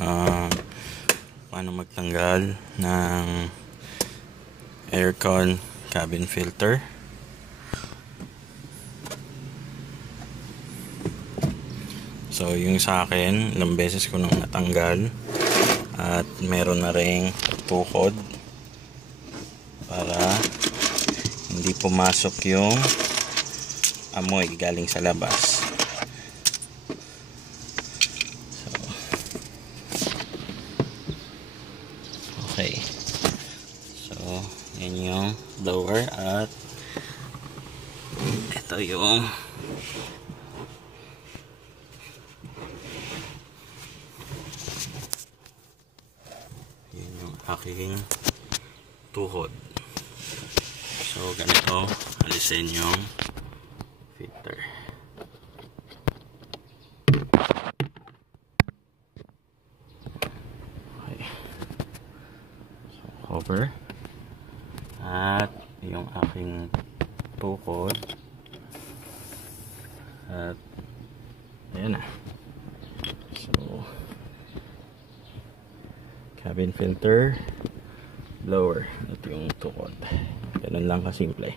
uh, paano magtanggal ng aircon cabin filter. So yung sa akin, ilang beses ko nang natanggal at meron na ring tukod para hindi pumasok yung amoy galing sa labas. Okay, so yan yung blower at ito yung aking tuhod. So ganito alisin yung filter. Okay, so cover at yung aking tukod at ayan na. So cabin filter, blower at yung tukod. Ganun lang kasimple.